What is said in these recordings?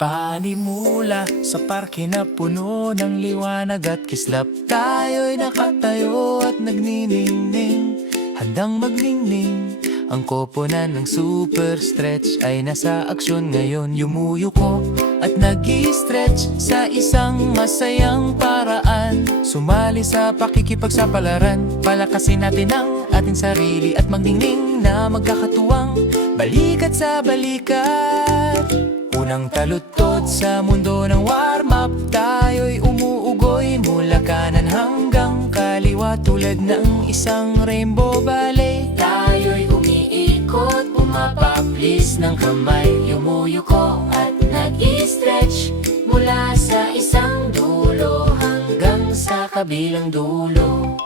Panimula sa parke na puno ng liwanag at kislap, tayo'y nakatayo at nagniningning, handang magningning. Ang koponan ng super stretch ay nasa aksyon ngayon. Yumuyuko at nag-i-stretch sa isang masayang paraan. Sumali sa pakikipagsapalaran, palakasin natin ang ating sarili at magningning na magkakatuwang balikat sa balikat. Unang taludtod sa mundo ng warm-up, tayo'y umuugoy mula kanan hanggang kaliwa tulad ng isang rainbow ballet. Tayo'y umiikot, pumapaplis ng kamay, yumuyuko at nag-i-stretch mula sa isang dulo hanggang sa kabilang dulo.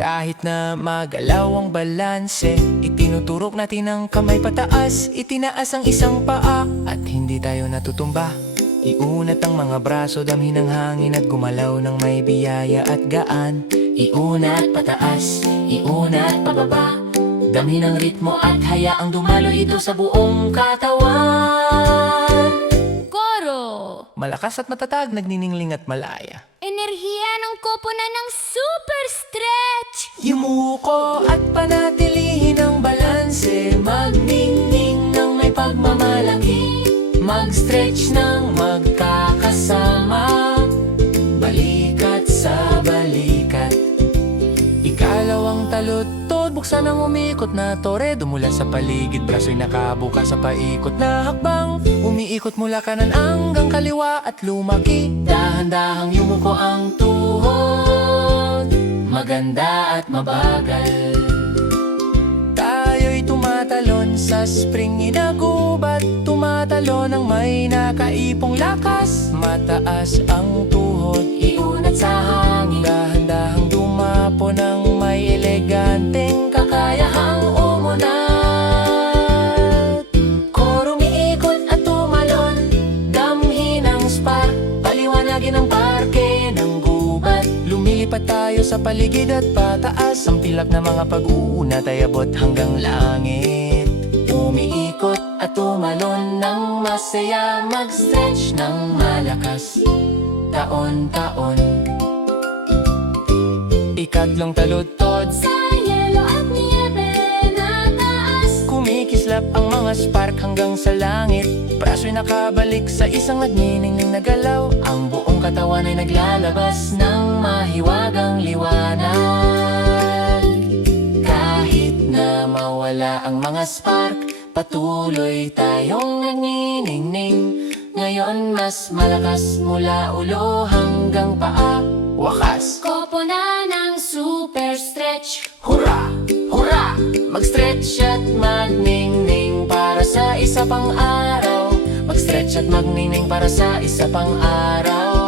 Kahit na magalaw ang balanse, itinuturok natin ang kamay pataas, itinaas ang isang paa at hindi tayo natutumba. Iunat ang mga braso, damhin ang hangin at gumalaw ng may biyaya at gaan. Iunat pataas, iunat pababa, damhin ang ritmo at hayaang dumalo ito sa buong katawan. Koro! Malakas at matatag, nagniningling at malaya. Enerhiya ng koponan ng super stretch! Yumuko at panatilihin ang balanse, magningning ng may pagmamalaki, mag-stretch ng magkakasama, balikat sa balikat. Ikalawang taludtod, buksan ang umikot na tore, dumula sa paligid, braso'y nakabuka sa paikot na hakbang. Umiikot mula kanan hanggang kaliwa at lumaki, dahan-dahang yumuko ang tuhod, maganda at mabagal. Tayo'y tumatalon sa spring inagubat, tumatalon ng may nakaipong lakas. Mataas ang tuhod, iunat sa hangin, dahan-dahang dumapo ng may eleganteng kakayahang umunat. Koro umiikot at tumalon, damhin ang spark, paliwanagin ang parke ng gubat. Lumilipat tayo sa paligid at pataas, ang pilak na mga pag-uunat ay abot hanggang langit. Umiikot at tumalon ng masaya, mag-stretch ng malakas, taon-taon. Ikatlong taludtod Sa yelo at niyebe na taas, kumikislap ang mga spark hanggang sa langit. Braso'y nakabalik sa isang nagniningning na galaw, ang buong katawan ay naglalabas ng mahiwagang liwanag. Kahit na mawala ang mga spark, patuloy tayong nagniningning. Ngayon mas malakas mula ulo hanggang paa, wakas. koponan ng super stretch. Hurra! Hurra! Mag-stretch at magningning para sa isa pang araw, mag-stretch at magningning para sa isa pang araw.